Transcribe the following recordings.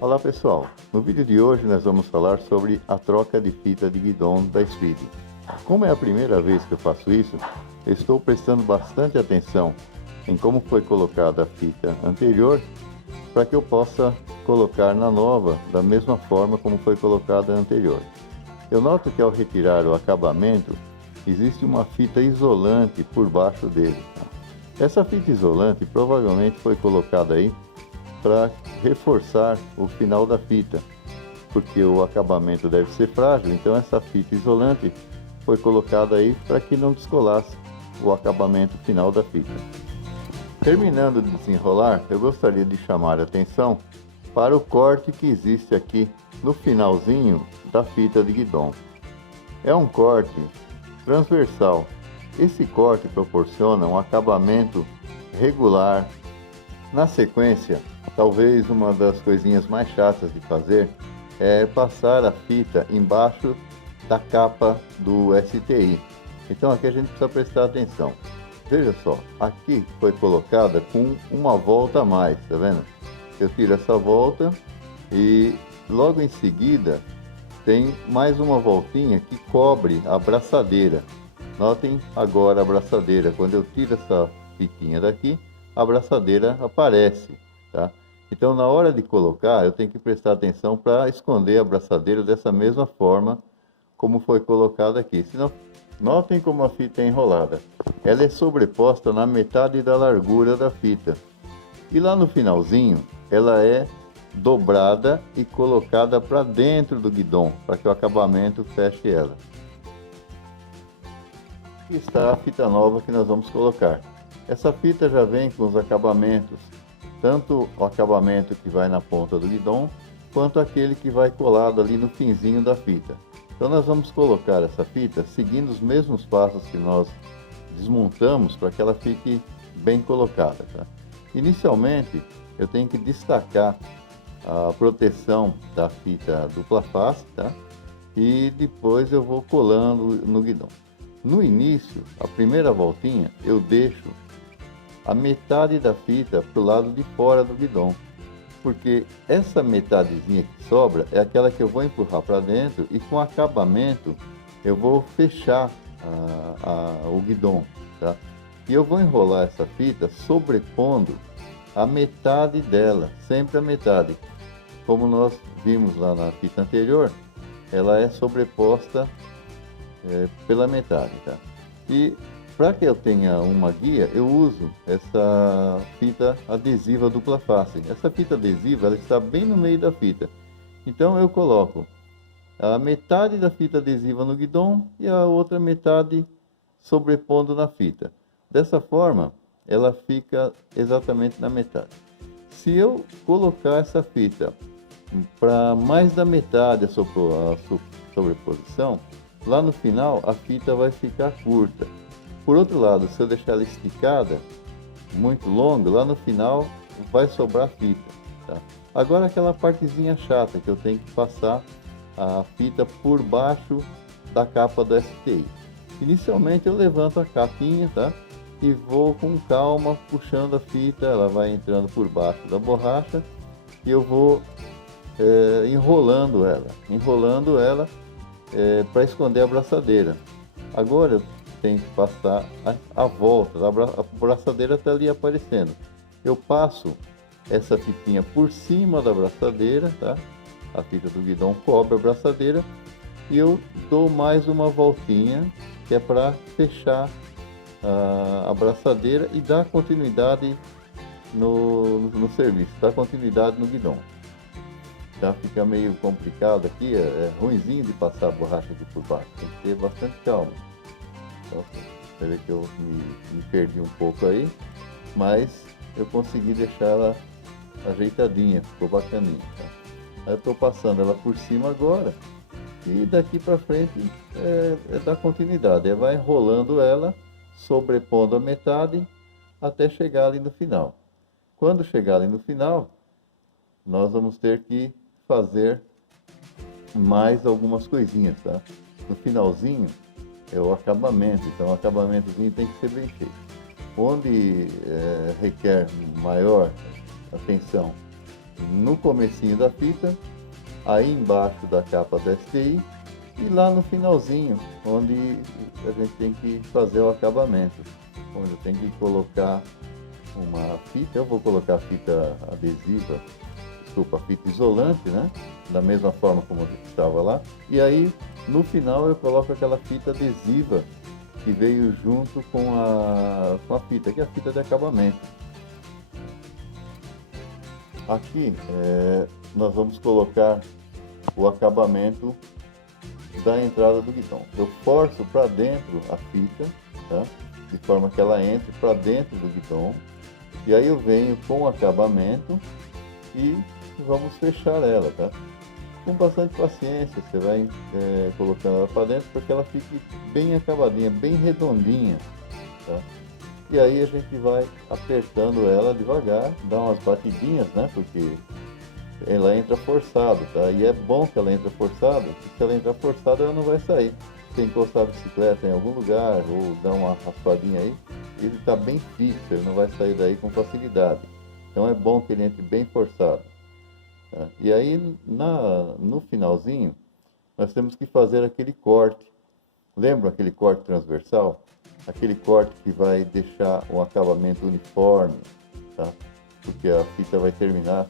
Olá pessoal, no vídeo de hoje nós vamos falar sobre a troca de fita de guidão da Speed. Como é a primeira vez que eu faço isso, eu estou prestando bastante atenção em como foi colocada a fita anterior para que eu possa colocar na nova da mesma forma como foi colocada a anterior. Eu noto que ao retirar o acabamento, existe uma fita isolante por baixo dele. Essa fita isolante provavelmente foi colocada aí para reforçar o final da fita, porque o acabamento deve ser frágil, então essa fita isolante foi colocada aí para que não descolasse o acabamento final da fita. Terminando de desenrolar, eu gostaria de chamar a atenção para o corte que existe aqui no finalzinho da fita de guidão. É um corte transversal. Esse corte proporciona um acabamento regular. Na sequência, talvez uma das coisinhas mais chatas de fazer é passar a fita embaixo da capa do STI. Então aqui a gente precisa prestar atenção. Veja só, aqui foi colocada com uma volta a mais, tá vendo? Eu tiro essa volta e logo em seguida tem mais uma voltinha que cobre a braçadeira. Notem agora a braçadeira, quando eu tiro essa fitinha daqui, a braçadeira aparece, tá? Então na hora de colocar, eu tenho que prestar atenção para esconder a braçadeira dessa mesma forma como foi colocada aqui. Senão, notem como a fita é enrolada. Ela é sobreposta na metade da largura da fita. E lá no finalzinho, ela é dobrada e colocada para dentro do guidão, para que o acabamento feche ela. Aqui está a fita nova que nós vamos colocar. Essa fita já vem com os acabamentos, tanto o acabamento que vai na ponta do guidão, quanto aquele que vai colado ali no finzinho da fita. Então nós vamos colocar essa fita seguindo os mesmos passos que nós desmontamos para que ela fique bem colocada, tá? Inicialmente eu tenho que destacar a proteção da fita dupla face, tá? E depois eu vou colando no guidão. No início, a primeira voltinha, eu deixo a metade da fita para o lado de fora do guidão, porque essa metadezinha que sobra é aquela que eu vou empurrar para dentro e com acabamento eu vou fechar o guidão, tá? E eu vou enrolar essa fita sobrepondo a metade dela, sempre a metade. Como nós vimos lá na fita anterior, ela é sobreposta pela metade, tá? E para que eu tenha uma guia, eu uso essa fita adesiva dupla face. Essa fita adesiva, ela está bem no meio da fita. Então eu coloco a metade da fita adesiva no guidão e a outra metade sobrepondo na fita. Dessa forma, ela fica exatamente na metade. Se eu colocar essa fita para mais da metade a sobreposição, lá no final a fita vai ficar curta. Por outro lado, se eu deixar ela esticada, muito longa, lá no final vai sobrar fita, tá? Agora aquela partezinha chata que eu tenho que passar a fita por baixo da capa do STI. Inicialmente eu levanto a capinha, tá? E vou com calma puxando a fita, ela vai entrando por baixo da borracha e eu vou enrolando ela para esconder a braçadeira. Agora eu tenho que passar a volta, a braçadeira está ali aparecendo. Eu passo essa fitinha por cima da braçadeira, tá? A fita do guidão cobre a braçadeira e eu dou mais uma voltinha que é para fechar a braçadeira e dar continuidade no serviço, dar continuidade no guidão. Já fica meio complicado aqui, é ruinzinho de passar a borracha aqui por baixo, tem que ter bastante calma. Então, você vê que eu me perdi um pouco aí, mas eu consegui deixar ela ajeitadinha, ficou bacaninha, tá? Aí eu estou passando ela por cima agora e daqui para frente é dar continuidade, vai enrolando ela, sobrepondo a metade até chegar ali no final. Quando chegar ali no final, nós vamos ter que fazer mais algumas coisinhas, tá? No finalzinho é o acabamento, então o acabamentozinho tem que ser bem feito. Onde requer maior atenção no comecinho da fita, aí embaixo da capa da STI e lá no finalzinho, onde a gente tem que fazer o acabamento, onde eu tenho que colocar uma fita. Eu vou colocar a fita adesiva, desculpa, a fita isolante, né? Da mesma forma como estava lá. E aí, no final, eu coloco aquela fita adesiva que veio junto com a fita, que é a fita de acabamento. Aqui, nós vamos colocar o acabamento da entrada do guidão. Eu forço para dentro a fita, tá? De forma que ela entre para dentro do guidão. E aí eu venho com o acabamento e vamos fechar ela, tá? Com bastante paciência, você vai colocando ela para dentro para que ela fique bem acabadinha, bem redondinha, tá? E aí a gente vai apertando ela devagar, dá umas batidinhas, né? Porque ela entra forçado, tá? E é bom que ela entre forçada, porque se ela entrar forçada ela não vai sair. Se encostar a bicicleta em algum lugar ou dar uma raspadinha aí, ele está bem fixo, ele não vai sair daí com facilidade. Então é bom que ele entre bem forçado. Tá? E aí no finalzinho nós temos que fazer aquele corte. Lembra aquele corte transversal? Aquele corte que vai deixar o acabamento uniforme, tá? Porque a fita vai terminar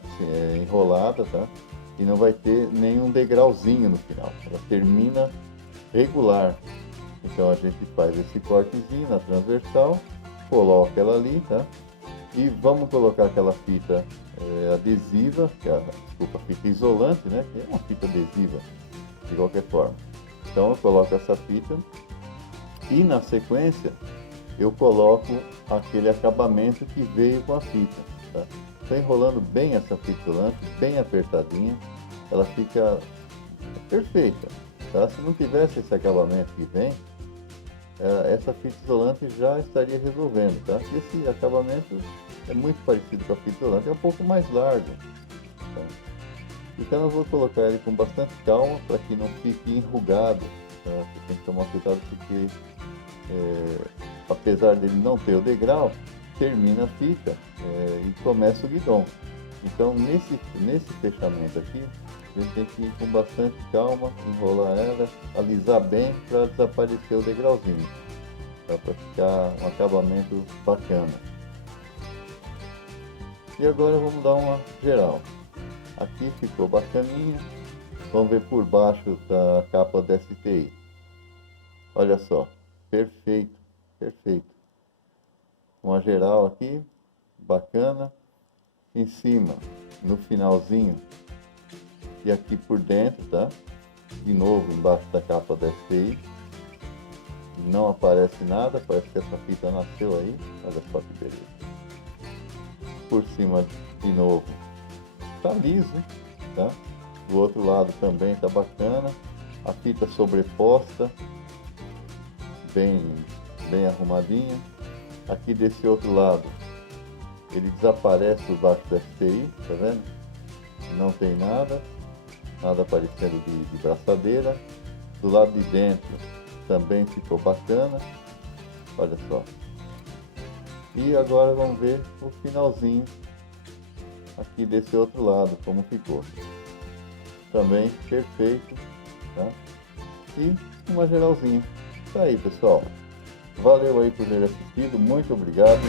enrolada, tá? E não vai ter nenhum degrauzinho no final. Ela termina regular. Então a gente faz esse cortezinho na transversal, coloca ela ali, tá? E vamos colocar aquela fita adesiva, que é a fita isolante, né? Que é uma fita adesiva, de qualquer forma. Então eu coloco essa fita e na sequência eu coloco aquele acabamento que veio com a fita. Tá? Estou enrolando bem essa fita isolante, bem apertadinha, ela fica perfeita. Tá? Se não tivesse esse acabamento que vem, essa fita isolante já estaria resolvendo. Tá? Esse acabamento é muito parecido com a fita isolante, é um pouco mais largo. Tá? Então eu vou colocar ele com bastante calma para que não fique enrugado. Tá? Você tem que tomar cuidado porque apesar dele não ter o degrau, termina a fita e começa o guidão. Então nesse fechamento aqui, a gente tem que ir com bastante calma, enrolar ela, alisar bem para desaparecer o degrauzinho, tá? Para ficar um acabamento bacana. E agora vamos dar uma geral. Aqui ficou bacaninha. Vamos ver por baixo da capa da STI. Olha só. Perfeito, perfeito. Uma geral aqui, bacana. Em cima, no finalzinho, e aqui por dentro, tá? De novo, embaixo da capa da STI. Não aparece nada, parece que essa fita nasceu aí. Olha só que beleza. Por cima, de novo, tá liso, tá? Do outro lado também tá bacana. A fita sobreposta, bem arrumadinha. Aqui desse outro lado ele desaparece por baixo da STI, tá vendo? Não tem nada aparecendo de braçadeira. Do lado de dentro também ficou bacana, olha só. E agora vamos ver o finalzinho aqui desse outro lado, como ficou. Também perfeito, tá? E uma geralzinha. Tá aí, pessoal. Valeu aí por ter assistido, muito obrigado.